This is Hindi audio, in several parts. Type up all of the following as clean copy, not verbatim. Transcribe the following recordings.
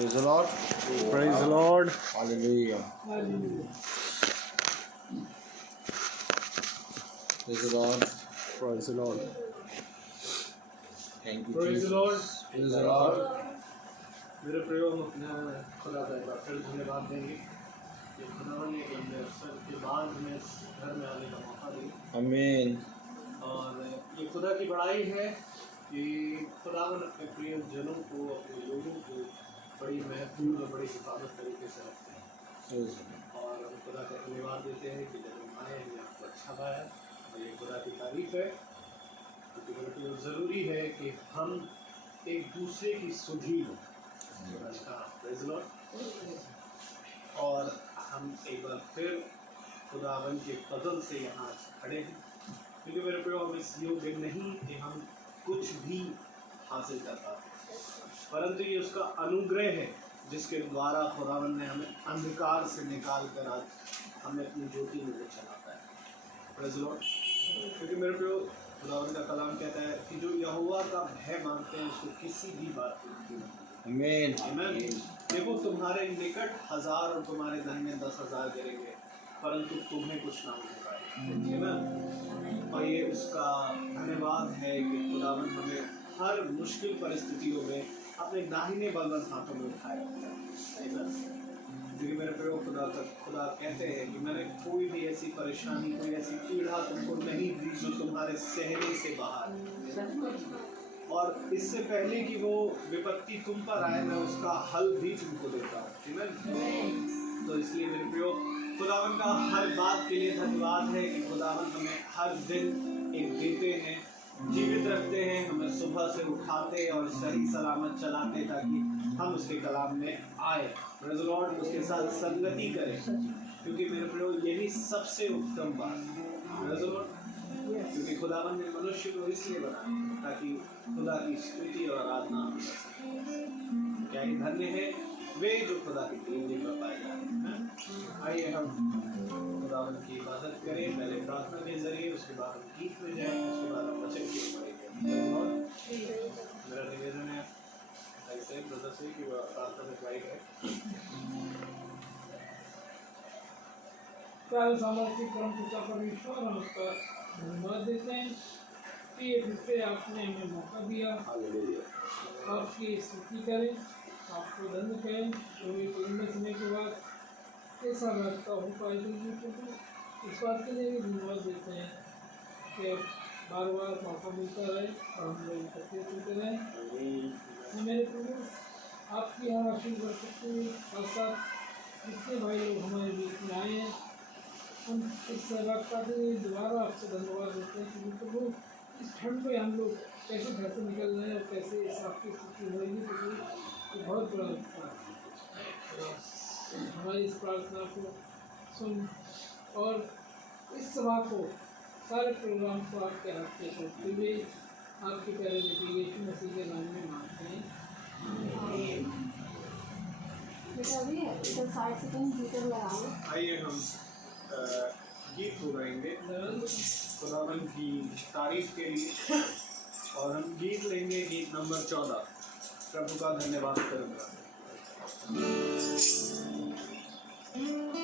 Praise the Lord. Praise the Lord. Hallelujah. Praise the Lord. Praise the Lord. Thank you, Praise Jesus. the Lord. Praise the Lord. मेरे प्रियो हम अपना खुदा का एक बार फिर धन्यवाद देंगे कि खुदावन ने एक लंबे अवसर के बाद हमें इस घर में आने का मौका दिया। Amen. और ये खुदा की बड़ाई है कि खुदावन अपने प्रिय जनों को, अपने लोगों को बड़ी महफूज और बड़ी हिफाजत तरीके से रखते हैं। Praise the Lord. और हम खुदा का धन्यवाद देते हैं कि जब हम आए हमने आपको अच्छा पाया और ये खुदा की तारीफ है, क्योंकि मेरे प्रियो ज़रूरी है कि हम एक दूसरे की सुधी लें। Praise the Lord. और हम एक बार फिर खुदावन के फजल से यहाँ खड़े हैं, क्योंकि मेरे प्रियो हम इस योग्य नहीं कि हम कुछ भी हासिल कर पाते, परंतु ये उसका अनुग्रह है जिसके द्वारा खुदावन ने हमें अंधकार से निकाल कर आज हमें अपनी ज्योति में ले चलाता है। Praise the Lord. क्योंकि मेरे प्रियो खुदावन का कलाम कहता है कि जो यहोवा का भय मानते हैं उसको किसी भी बात की नहीं। Amen. Amen. देखो तुम्हारे निकट 1000 और तुम्हारे धन में 10,000 गिरेंगे, परंतु तुम्हें कुछ ना होगा। Amen. और ये उसका धन्यवाद है कि खुदावन हमें हर मुश्किल परिस्थितियों में अपने दाहिने बलवंत हाथों में उठाए। Amen. क्योंकि मेरे प्रियो खुदा कहते हैं कि मैंने कोई भी ऐसी परेशानी, कोई ऐसी पीड़ा तुमको नहीं दी जो तुम्हारे सहने से बाहर, और इससे पहले कि वो विपत्ति तुम पर आए मैं उसका हल भी तुमको देता हूँ। तो इसलिए मेरे प्रियो खुदावन का हर बात के लिए धन्यवाद है कि खुदावन हमें हर दिन एक देते हैं, जीवित रखते हैं, हमें सुबह से उठाते और सही सलामत चलाते ताकि हम उसके कलाम में आए। प्रेज़ द लॉर्ड, उसके साथ संगति करें, क्योंकि मेरे प्रियो यही सबसे उत्तम बात है। Praise the Lord. क्योंकि खुदावन ने मनुष्य को इसलिए बनाया ताकि खुदा की स्तुति और आराधना हो सके। क्या ही धन्य है वे जो खुदा की प्रेम में पाए जाते हैं। आइए हम खुदावन की इबादत करें, पहले प्रार्थना के जरिए, उसके बाद हम गीत में जाएं, उसके बाद हम वचन की ओर बढ़ेंगे। मेरा निवेदन है ऐसे ब्रदर से कि वह प्रार्थना में गाइड है। प्यारे सामर्थ्य परम पिता परमेश्वर, हम उसका धन्यवाद देते हैं कि ये फिर से आपने हमें मौका दिया आपकी स्तुति करें, आपको धन्य करें। जो एक लंबे समय के बाद ऐसा रास्ता हो पाएगा, इस बात के लिए भी धन्यवाद देते हैं कि बार बार मौका मिलता रहे और हम लोग एकत्रित होते रहें। मेरे प्रभु, आपकी यहाँ आशीष बरकत के साथ साथ जितने भाई लोग हमारे बीच में आए हैं, हम इस सहभागिता के लिए दोबारा आपसे धन्यवाद देते हैं कि प्रभु इस ठंड में हम लोग कैसे घर से निकल रहे हैं और कैसे इस आपकी स्थिति होगी, प्रभु ये बहुत बड़ा उपकार है। हमारी इस प्रार्थना को सुन और इस सभा को, सारे प्रोग्राम को आपके हाथ से सौंपते हुए आपके प्यारे बेटे यीशु मसीह के नाम में मांगते हैं। आइए हम गीत हो गाएंगे खुदावन की तारीफ के लिए, और हम गीत लेंगे, गीत नंबर 14, प्रभु का धन्यवाद करूँगा। Thank you.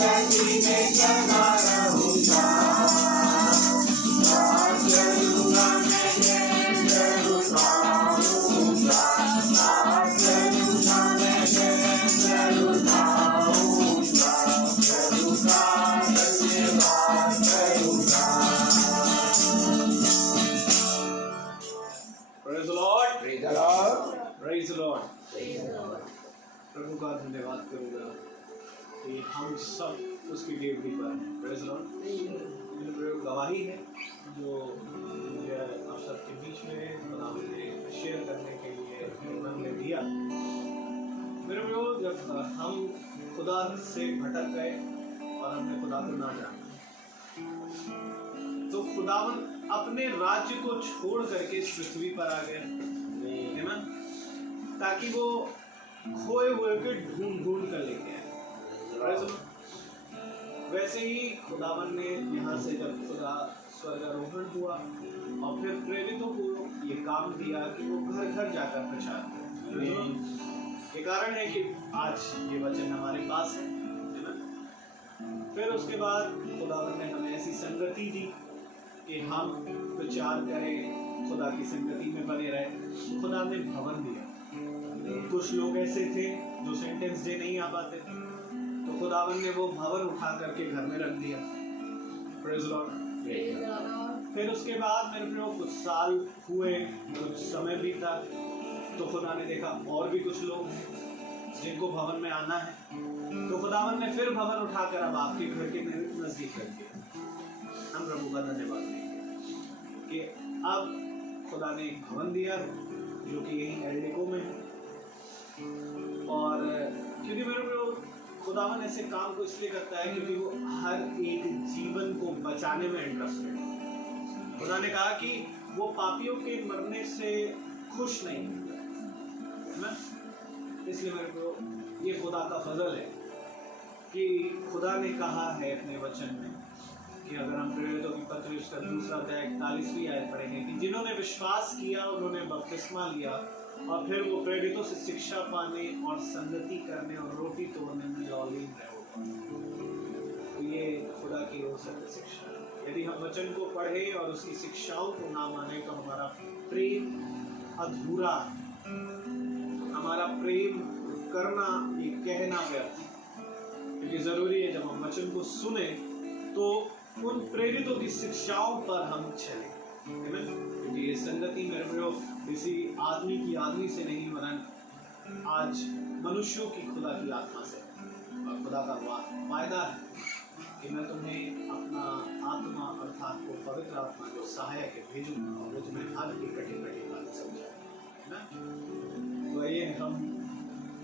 Praise the Lord. Praise the Lord. Praise the Lord. प्रभु का धन्यवाद करूंगा कि हम सब उसकी ड्यूटी पर हैं। Praise the Lord. मेरे प्रयोग गवाही है जो मुझे आप सबके बीच में खुदावंद ने शेयर करने के लिए मन में दिया। मेरे प्रयोग जब हम खुदा से भटक गए और हमने खुदा को ना जाना, तो खुदावन अपने राज्य को छोड़ करके इस पृथ्वी पर आ गया, है ना, ताकि वो खोए हुए के ढूंढ ढूंढ कर लेके आए। वैसे ही खुदावन ने यहाँ से जब खुदा स्वर्गारोहण हुआ और फिर प्रेरितों को ये काम दिया कि वो घर घर जाकर प्रचार करें। ये कारण है कि आज ये वचन हमारे पास है ना। फिर उसके बाद खुदावन ने हमें ऐसी संगति दी कि हम प्रचार करें, खुदा की संगति में बने रहे। खुदा ने भवन दिया। कुछ लोग ऐसे थे जो सेंटेंस डे नहीं आ पाते थे, तो खुदावन ने वो भवन उठा करके घर में रख दिया। Praise Lord. फिर उसके बाद मेरे को कुछ साल हुए, कुछ समय बीता, तो खुदा ने देखा और भी कुछ लोग हैं जिनको भवन में आना है, तो खुदावन ने फिर भवन उठाकर अब आपके घर के नजदीक कर दिया। हम प्रभु का धन्यवाद देंगे कि अब खुदा ने एक भवन दिया जो कि यही एल्डिको में है। और क्योंकि मेरे को खुदावन ऐसे काम को इसलिए करता है क्योंकि वो हर एक जीवन को बचाने में इंटरेस्टेड है। खुदा ने कहा कि वो पापियों के मरने से खुश नहीं है ना, इसलिए मेरे को ये खुदा का फजल है कि खुदा ने कहा है अपने वचन में कि अगर हम प्रेरितों की पत्र उसका 2 अध्याय 41वीं आयत पढ़ेंगे कि जिन्होंने विश्वास किया उन्होंने बपतिस्मा लिया और फिर वो प्रेरितों से शिक्षा पाने और संगति करने और रोटी तोड़ने में लौलीन रहे। तो ये खुदा की ओर से शिक्षा है। यदि हम वचन को पढ़े और उसकी शिक्षाओं को ना माने तो हमारा प्रेम अधूरा है। हमारा प्रेम करना, ये कहना व्यर्थ है। क्योंकि जरूरी है जब हम वचन को सुने तो उन प्रेरितों की शिक्षाओं पर हम चलें, क्योंकि ये संगति मेरे प्रयोग किसी आदमी की आदमी से नहीं, वरन आज मनुष्यों की खुदा की आत्मा से। और खुदा का वायदा है कि मैं तुम्हें अपना आत्मा अर्थात को पवित्र आत्मा जो सहायक है भेजूंगा और वो तुम्हें हर एक कठिन बात समझाएगा ना। तो ये हम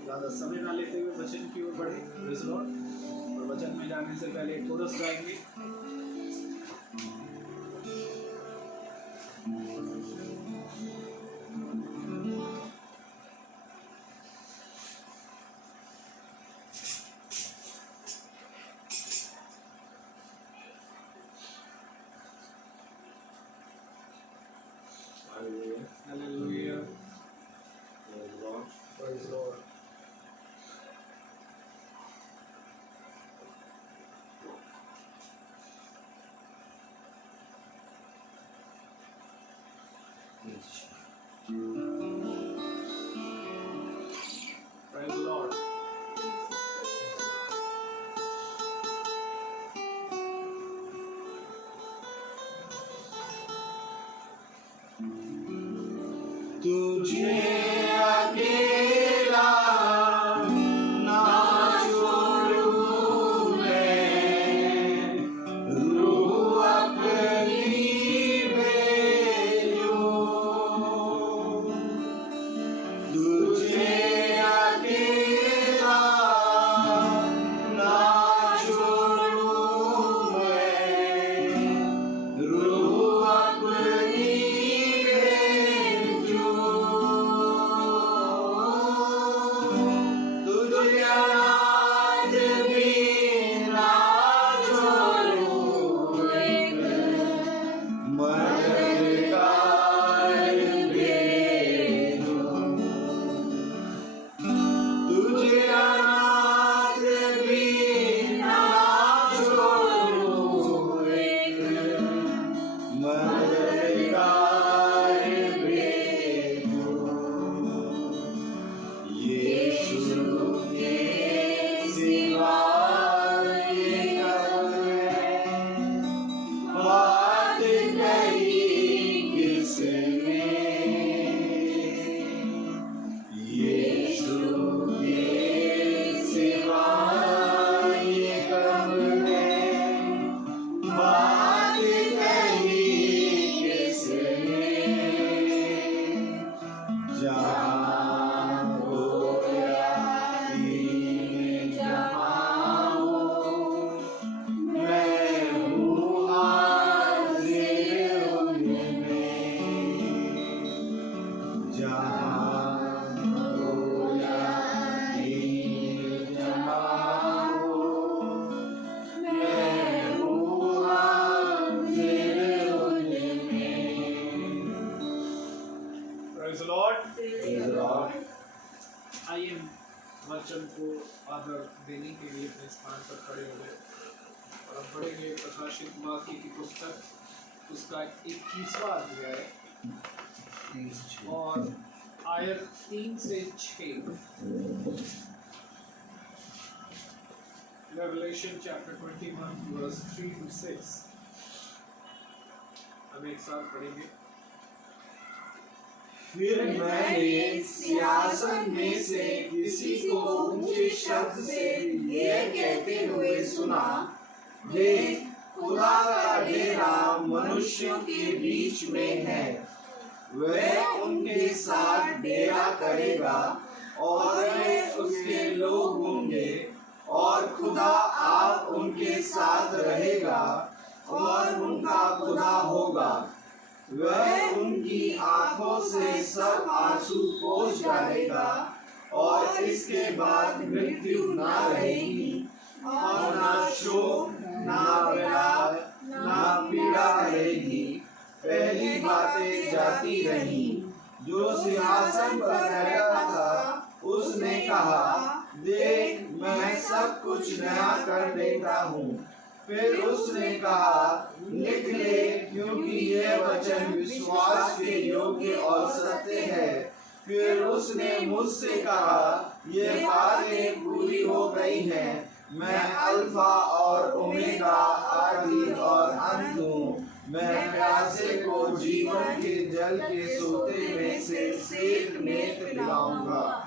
ज़्यादा समय ना लेते हुए वचन की ओर बढ़े। Praise Lord. और वचन में जाने से पहले एक कोरस गाएंगे। Hallelujah. Praise Lord. Praise Lord. वचन को आदर देने के लिए अपने स्थान पर खड़े हो गए और हम पढ़ेंगे प्रकाशित वाक्य की पुस्तक उसका 21वां अध्याय और आयत 3 से 6। Revelation chapter 21 verse 3 to 6 हम एक साथ पढ़ेंगे। फिर मैंने सिंहासन में से किसी को ऊंचे शब्द से ये कहते हुए सुना, देख, खुदा का डेरा मनुष्यों के बीच में है, वह उनके साथ डेरा करेगा और वे उसके लोग होंगे और खुदा आप उनके साथ रहेगा और उनका खुदा होगा। वह उनकी आंखों से सब आंसू पोंछ डालेगा और इसके बाद मृत्यु ना रहेगी और ना शोक, ना विलाप, ना पीड़ा रहेगी। पहली बातें जाती रही। जो सिंहासन पर बैठा था उसने कहा, देख, मैं सब कुछ नया कर देता हूँ। फिर उसने कहा, लिख ले, क्योंकि यह वचन विश्वास के योग्य और सत्य है। फिर उसने मुझसे कहा, ये बातें पूरी हो गई हैं। मैं अल्फा और ओमेगा, आदि और अंत हूँ। मैं प्यासे को जीवन के जल के सोते में से सेकने पिलाऊंगा।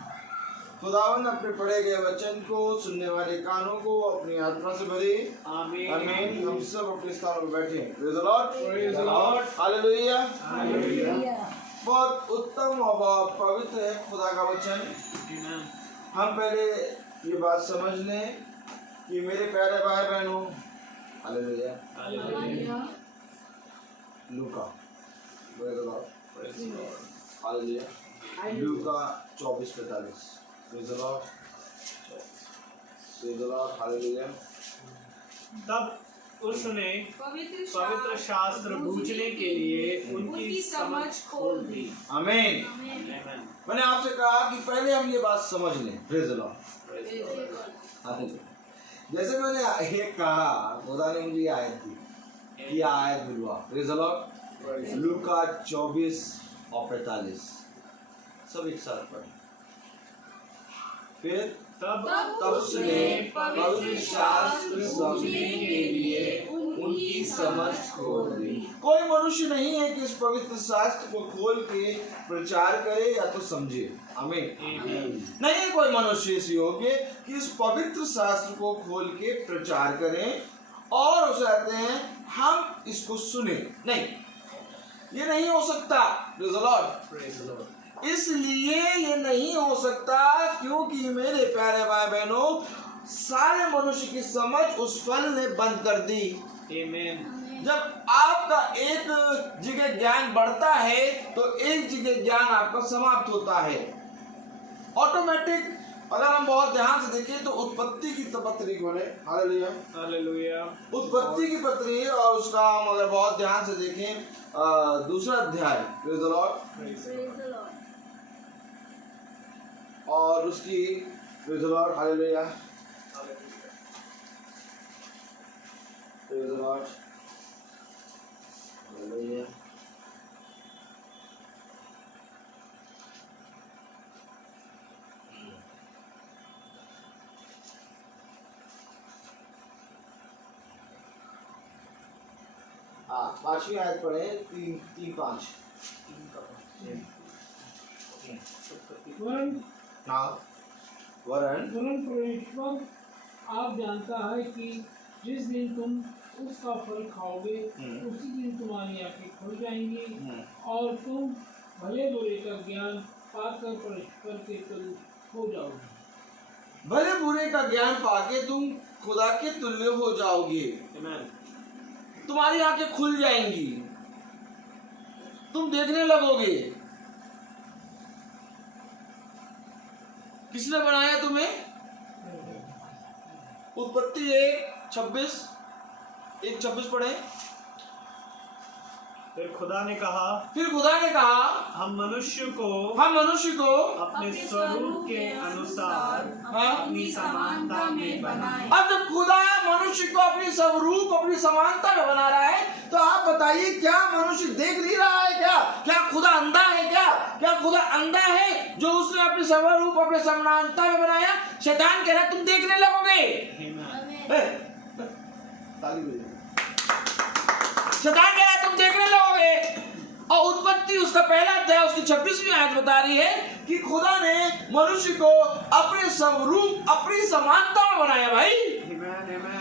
खुदावंद अपने पढ़े गए वचन को सुनने वाले कानों को अपनी आत्मा से भरे। आमीन। आमीन। हम सब अपने स्थानों पर बैठे। Praise the Lord. Praise the lord. Hallelujah. Hallelujah. बहुत उत्तम और बहुत पवित्र है खुदा का वचन। आमीन। हम पहले ये बात समझ लें कि मेरे प्यारे भाई बहनों, hallelujah, hallelujah. Luka, praise the Lord, praise the lord. Hallelujah. Luka 24:45। Praise the Lord, praise the lord, hallelujah. तब उसने पवित्र शास्त्र बूझने के लिए उनकी समझ खोल दी। आमीन। आमीन। मैंने आपसे कहा कि पहले हम ये बात समझ लें। Praise the lord, hallelujah. जैसे मैंने एक कहा, खुदा ने मुझे आयत दी, ये आयत दिलवा। Praise the Lord. लूका 24 और 45 सब एक साथ पढ़े। फिर तब उसने पवित्र शास्त्र समझने के लिए उनकी समझ खोल दी। कोई मनुष्य नहीं है कि इस पवित्र शास्त्र को खोल के प्रचार करे या तो समझे। आमीन। नहीं है कोई मनुष्य इस योग्य कि इस पवित्र शास्त्र को खोल के प्रचार करें और उसे कहते हैं हम इसको सुने। नहीं, ये नहीं हो सकता। Praise the Lord. इसलिए ये नहीं हो सकता क्योंकि मेरे प्यारे भाई बहनों, सारे मनुष्य की समझ उस फल ने बंद कर दी। आमीन। जब आपका एक जगह ज्ञान बढ़ता है तो एक जगह ज्ञान आपका समाप्त होता है। ऑटोमेटिक अगर हम बहुत ध्यान से देखें तो उत्पत्ति की पत्री खोले। Hallelujah, hallelujah. उत्पत्ति की पत्री और उसका हम अगर बहुत ध्यान से देखें दूसरा अध्याय, प्रेज़ द लॉर्ड, और उसकी, praise the lord, hallelujah, praise the lord, hallelujah. पांचवी आयत पढ़े, 3-5। वरन परमेश्वर आप जानता है कि जिस दिन तुम उसका फल खाओगे उसी दिन तुम्हारी आंखें खुल जाएंगी और तुम भले बुरे का ज्ञान पाकर परमेश्वर के तुल्य हो जाओगे। भले बुरे का ज्ञान पाके तुम खुदा के तुल्य हो जाओगे। तुम्हारी आंखें खुल जाएंगी, तुम देखने लगोगे। किसने बनाया तुम्हें? उत्पत्ति 1:26 पढ़े। फिर खुदा ने कहा हम मनुष्य को अपने स्वरूप के अनुसार अपनी समानता में बनाए। अब जब खुदा मनुष्य को अपनी स्वरूप अपनी समानता में बना रहा है, तो आप बताइए क्या मनुष्य देख नहीं रहा है? क्या खुदा अंधा है? क्या खुदा अंधा है जो उसने अपने स्वरूप अपने समानता में बनाया? शैतान कह रहा है तुम देखने लगोगे। शैतान कह रहा है तुम देखने लगोगे। और उत्पत्ति उसका पहला अध्याय उसकी 26वीं आयत बता रही है कि खुदा ने मनुष्य को अपने स्वरूप अपनी समानता में बनाया। भाई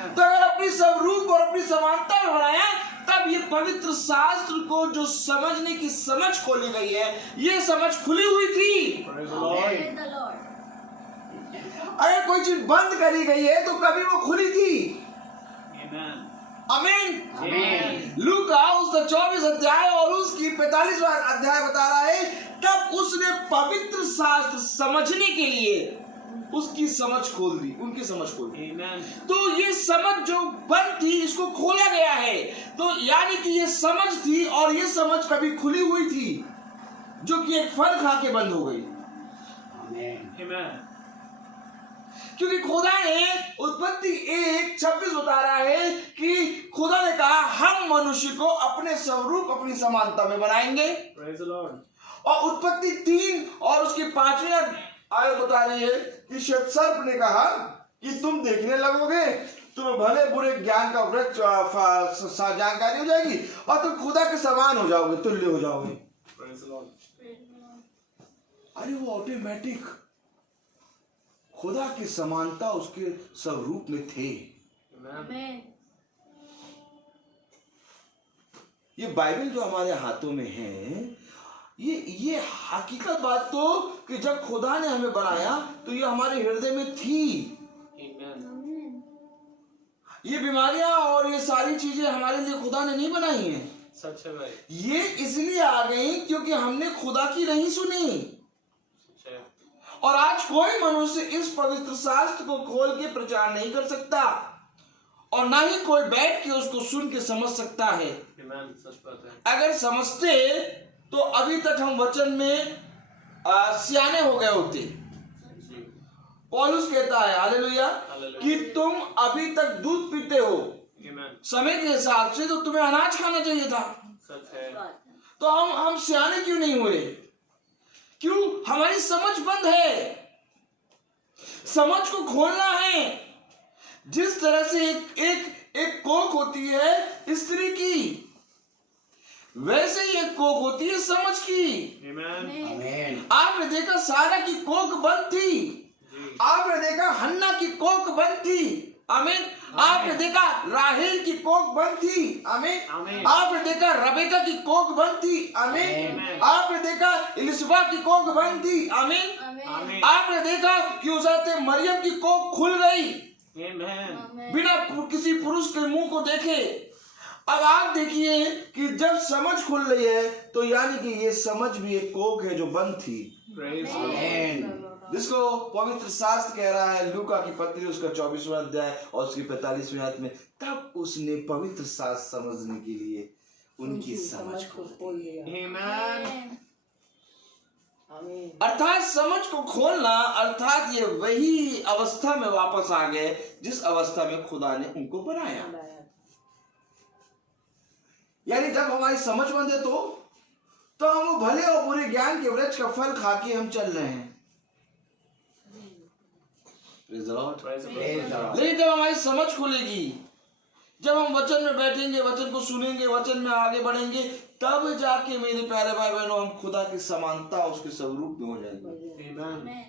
तो अगर अपनी स्वरूप और अपनी समानता में बनाया, तब ये पवित्र शास्त्र को जो समझने की समझ खोली गई है, ये समझ खुली हुई थी। अगर कोई चीज बंद करी गई है तो कभी वो खुली थी। आमीन। लूका उसका 24 अध्याय और उसकी 45वां अध्याय बता रहा है, तब उसने पवित्र शास्त्र समझने के लिए उसकी समझ खोल दी, उनकी समझ खोल दी। तो ये समझ जो बंद थी इसको खोला गया है। तो यानी कि ये समझ थी और ये समझ कभी खुली हुई थी, जो कि एक फल खा के बंद हो गई। क्योंकि खुदा ने उत्पत्ति 1:26 बता रहा है कि खुदा ने कहा हम मनुष्य को अपने स्वरूप अपनी समानता में बनाएंगे। और उत्पत्ति 3 और उसकी 5वीं आयत बता रही है कि सर्प ने कहा कि तुम देखने लगोगे, तुम्हें भले बुरे ज्ञान का वृक्ष जानकारी हो जाएगी और तुम खुदा के समान हो जाओगे, तुल्य हो जाओगे। अरे वो ऑटोमेटिक खुदा की समानता उसके स्वरूप में थे। ये बाइबल जो हमारे हाथों में है, ये हकीकत बात तो कि जब खुदा ने हमें बनाया तो ये हमारे हृदय में थी। ये बीमारियां और ये सारी चीजें हमारे लिए खुदा ने नहीं बनाई हैं। सच है भाई। ये इसलिए आ गई क्योंकि हमने खुदा की नहीं सुनी। और आज कोई मनुष्य इस पवित्र शास्त्र को खोल के प्रचार नहीं कर सकता और ना ही कोई बैठ के उसको सुन के समझ सकता है। सच बात है। अगर समझते तो अभी तक हम वचन में सियाने हो गए होते। पौलुस कहता है हालेलुया कि तुम अभी तक दूध पीते हो समय के हिसाब से, तो तुम्हें अनाज खाना चाहिए था। सच है। तो हम सियाने क्यों नहीं हुए? क्यों? हमारी समझ बंद है। समझ को खोलना है। जिस तरह से एक कोख होती है स्त्री की, वैसे ही एक कोख होती है समझ की। आमीन। आपने देखा सारा की कोख बंद थी। आपने देखा हन्ना की कोख बंद थी। आमीन। आपने देखा राहेल की कोख बंद थी। आमीन। आपने देखा रबेका की कोख बंद थी। आमीन। आपने देखा इलिशबा की कोख बंद थी। आमीन। आपने देखा कि उस मरियम की कोख खुल गई बिना किसी पुरुष के मुंह को देखे। अब आप देखिए कि जब समझ खुल रही है तो यानी कि ये समझ भी एक कोख है जो बंद थी। जिसको पवित्र शास्त्र कह रहा है लूका की पत्री उसका 24वां अध्याय और उसकी 45वीं आयत में, तब उसने पवित्र शास्त्र समझने के लिए उनकी समझ को खोल दिया। अर्थात समझ को खोलना, अर्थात ये वही अवस्था में वापस आ गए जिस अवस्था में खुदा ने उनको बनाया। यानी जब हमारी समझ बंद है तो हम भले और बुरे ज्ञान के वृक्ष का फल खा के हम चल रहे हैं। लेकिन जब हमारी समझ खुलेगी, जब हम वचन में बैठेंगे, वचन को सुनेंगे, वचन में आगे बढ़ेंगे, तब जाके मेरे प्यारे भाई बहनों हम खुदा की समानता उसके स्वरूप में हो जाएंगे।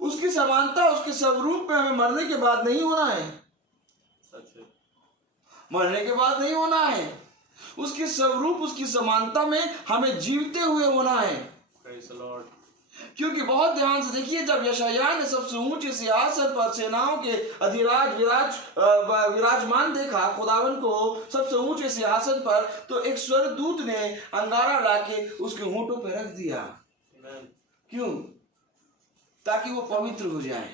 उसकी समानता उसके स्वरूप में हमें मरने के बाद नहीं होना है। मरने के बाद नहीं होना है। उसके स्वरूप उसकी समानता में हमें जीवते हुए होना है। क्योंकि बहुत ध्यान से देखिए, जब यशायाह ने सबसे ऊंचे सिंहासन पर सेनाओं के अधिराज विराजमान देखा खुदावन को सबसे ऊंचे सिंहासन पर, तो एक स्वर्गदूत ने अंगारा लाके उसके होंठों पर रख दिया। क्यों? ताकि वो पवित्र हो जाए।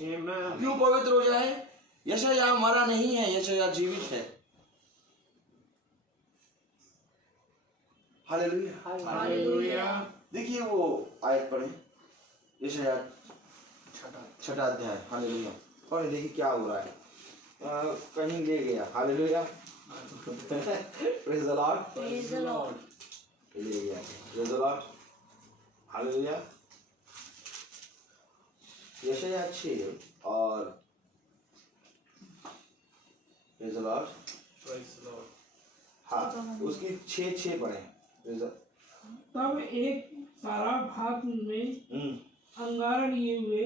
क्यों पवित्र हो जाए? यशायाह मरा नहीं है, यशायाह जीवित है। हालेलुया। हालेलुया। देखिए वो आयत पढ़े, यशायाह 6 अध्याय। हालेलुया। पढ़े, देखिए क्या हो रहा है। कहीं ले गया। Hallelujah. Praise the Lord. Praise the Lord. ले गया। Praise the lord. हालेलुया। यशायाह 6 और प्रेज द लॉर्ड। हाँ, उसकी 6 पढ़े। Praise the. तब एक साराप हाथ में अंगारा लिए हुए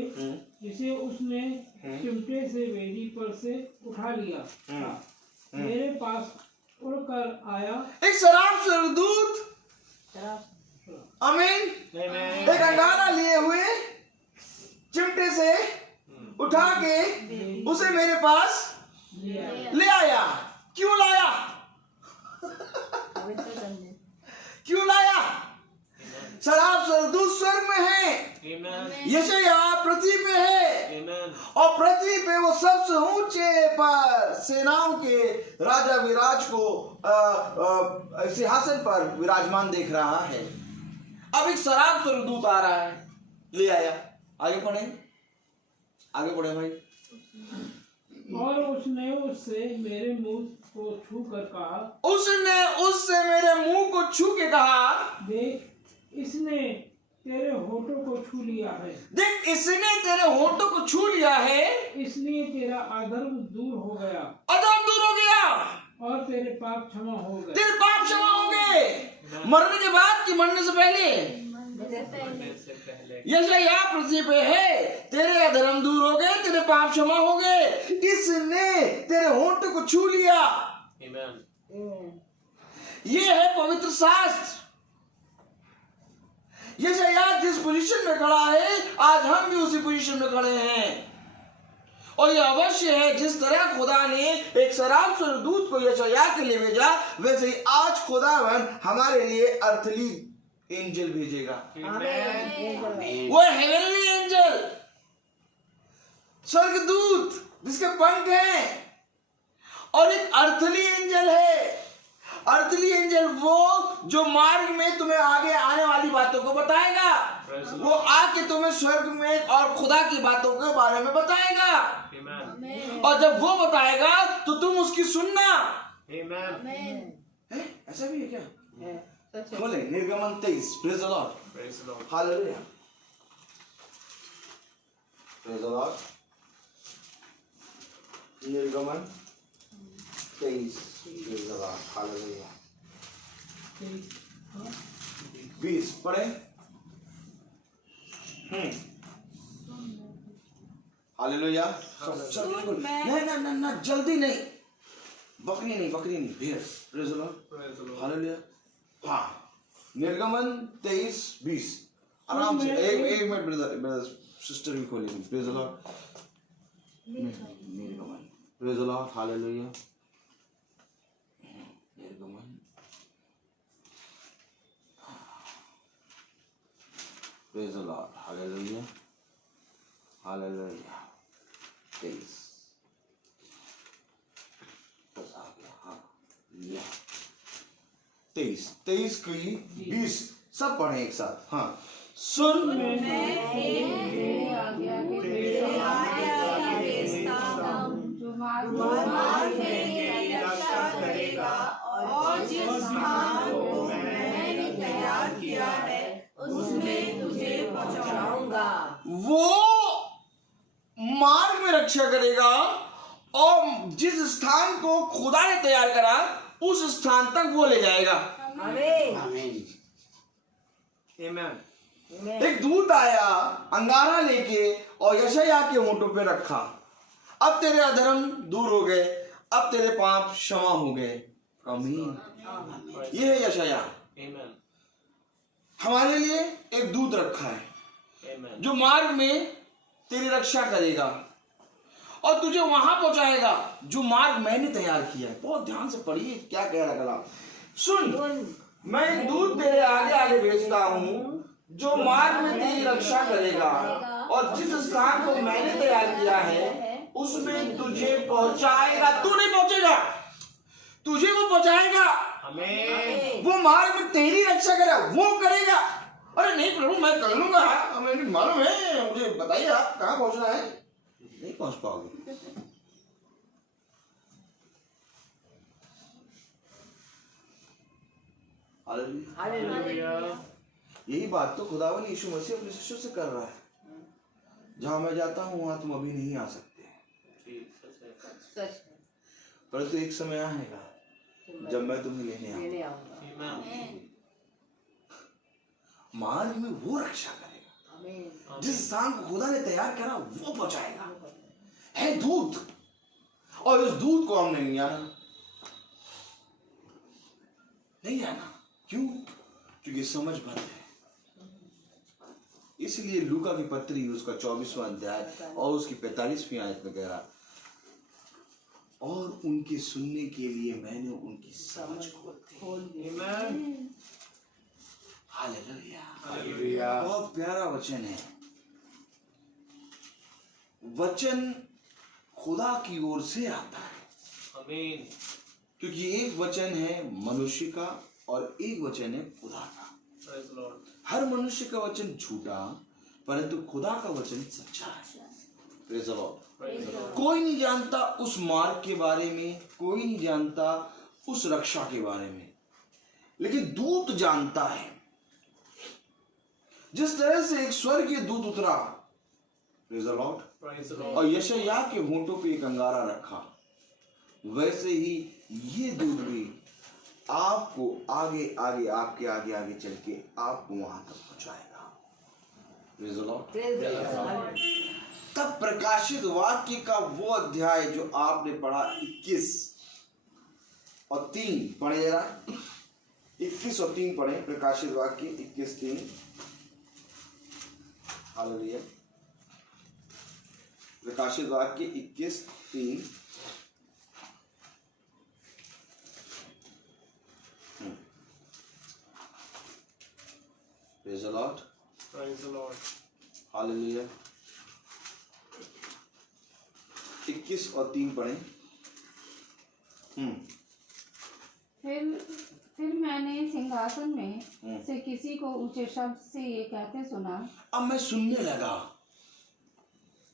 जिसे उसने चिमटे से वेदी पर से उठा लिया था, मेरे पास उड़कर आया। एक शराब स्वर्गदूत, आमीन, एक अंगारा लिए हुए चिमटे से उठा के उसे मेरे पास ले आया। क्यों लाया? क्यों लाया? शराब स्वर्गदूत स्वर्ग में है, यशायाह पृथ्वी पे है, और पृथ्वी पे वो सबसे ऊंचे पर सेनाओं के राजा विराज को सिंहासन पर विराजमान देख रहा है। अब एक शराब स्वर्गदूत आ रहा है, ले आया। आगे पढ़े, आगे पढ़े भाई। और उसने उससे मेरे मुंह को छू कर कहा, उसने उससे मेरे मुंह को छू के कहा, देख इसने तेरे होठों को छू लिया है, देख इसने तेरे होठों को छू लिया है, इसलिए तेरा अधर्म दूर हो गया अधर्म दूर हो गया, और तेरे पाप क्षमा हो गए। तेरे पाप क्षमा हो गए। मरने के बाद कि मरने से पहले? यशायाह पृथ्वी पे है, तेरे अधर्म दूर हो गए, तेरे पाप क्षमा हो गए, इसने तेरे होंठ को छू लिया। ये है पवित्र शास्त्र। यशायाह जिस पोजीशन में खड़ा है, आज हम भी उसी पोजीशन में खड़े हैं। और ये अवश्य है, जिस तरह खुदा ने एक शराब स्वर्गदूत को यशायाह के लिए भेजा, वैसे ही आज खुदावन हमारे लिए अर्थली एंजल भेजेगा। वो हेवनली एंजल, स्वर्गदूत जिसके पंख हैं, और एक अर्थली एंजल है। अर्थली एंजल वो जो मार्ग में तुम्हें आगे आने वाली बातों को बताएगा, वो आके तुम्हें स्वर्ग में और खुदा की बातों के बारे में बताएगा। और जब वो बताएगा तो तुम उसकी सुनना। ऐसा भी है क्या? खोले निर्गमन 23। Praise the lord. Hallelujah. Praise the lord. निर्गमन 23। Praise the lord. हालेलुया। 20 पढ़े। हालेलुया। नहीं ना जल्दी नहीं, बकरी नहीं, भेड़। Praise the lord. हालेलुया। हाँ, निर्गमन 23:20। आराम से एक मिनट ब्रदर सिस्टर भी खोलेंगे। Praise the lord. निर्गमन। Praise the lord. हालेलुया। निर्गमन। Praise the lord. Hallelujah. Hallelujah. 23 23 की 20 सब पढ़े एक साथ। हाँ, सुन और जिस स्थान को मैंने तैयार किया है उसमें तुझे पहुंचाऊंगा। वो मार्ग में रक्षा करेगा, और जिस स्थान को खुदा ने तैयार करा उस स्थान तक वो ले जाएगा। आमीन। एक दूत आया अंगारा लेके और यशायाह के होंठों पे रखा। अब तेरे अधर्म दूर हो गए, अब तेरे पाप क्षमा हो गए। आमीन। ये है यशायाह। हमारे लिए एक दूत रखा है जो मार्ग में तेरी रक्षा करेगा और तुझे वहां पहुंचाएगा जो मार्ग मैंने तैयार किया है। बहुत ध्यान से पढ़िए क्या कह रहा कलाम। सुन, मैं एक दूत तेरे आगे आगे भेजता हूँ जो मार्ग में तेरी रक्षा करेगा, और जिस स्थान को मैंने तैयार किया है उसमें तुझे पहुंचाएगा। तू नहीं पहुंचेगा, तुझे वो पहुंचाएगा। आमीन। वो मार्ग में तेरी रक्षा करे, वो करेगा। अरे नहीं प्रभु मैं कर लूंगा, हमें मालूम है, मुझे बताइए आप कहाँ पहुंचना है। नहीं पहुंच पाओगे। हालेलुया। यही बात तो खुदावन यीशु मसीह अपने शिष्यों से कर रहा है। जहां मैं जाता हूं वहां तुम अभी नहीं आ सकते, परंतु एक समय आएगा जब मैं तुम्हें लेने आऊंगा। मार्ग में वो रक्षा करेगा, जिस स्थान को खुदा ने तैयार करा वो पहुंचाएगा। है दूत, और उस दूत को हमने नहीं जाना, नहीं जाना। क्यों? क्योंकि समझ बंद है। इसलिए लूका की पत्री उसका 24वां अध्याय और उसकी 45वीं आयत में कह रहा, और उनके सुनने के लिए मैंने उनकी समझ खोल दी। हालेलुया। बहुत प्यारा वचन है। वचन खुदा की ओर से आता है। आमीन। क्योंकि एक वचन है मनुष्य का और एक वचन है खुदा का। Praise the Lord. हर मनुष्य का वचन झूठा, परंतु खुदा का वचन सच्चा है। Praise the Lord. Praise the Lord. कोई नहीं जानता उस मार्ग के बारे में, कोई नहीं जानता उस रक्षा के बारे में, लेकिन दूत जानता है। जिस तरह से एक स्वर्गीय दूत उतरा, Praise the Lord, Praise the Lord. और यशायाह के होंठों पे एक अंगारा रखा, वैसे ही ये दूत भी आपको आगे आगे आपके आगे आगे चल के आपको वहां तक पहुंचाएगा। Praise the Lord. तब प्रकाशित वाक्य का वो अध्याय जो आपने पढ़ा 21 और 3 पढ़े जरा, 21 और 3 पढ़े। प्रकाशित वाक्य 21:3। हालेलुया। प्रकाशित वाक्य 21:3। Praise the Lord. Praise the Lord. Hallelujah. 21 और 3 पढ़े। फिर मैंने सिंहासन में से किसी को ऊंचे शब्द से ये कहते सुना। अब मैं सुनने लगा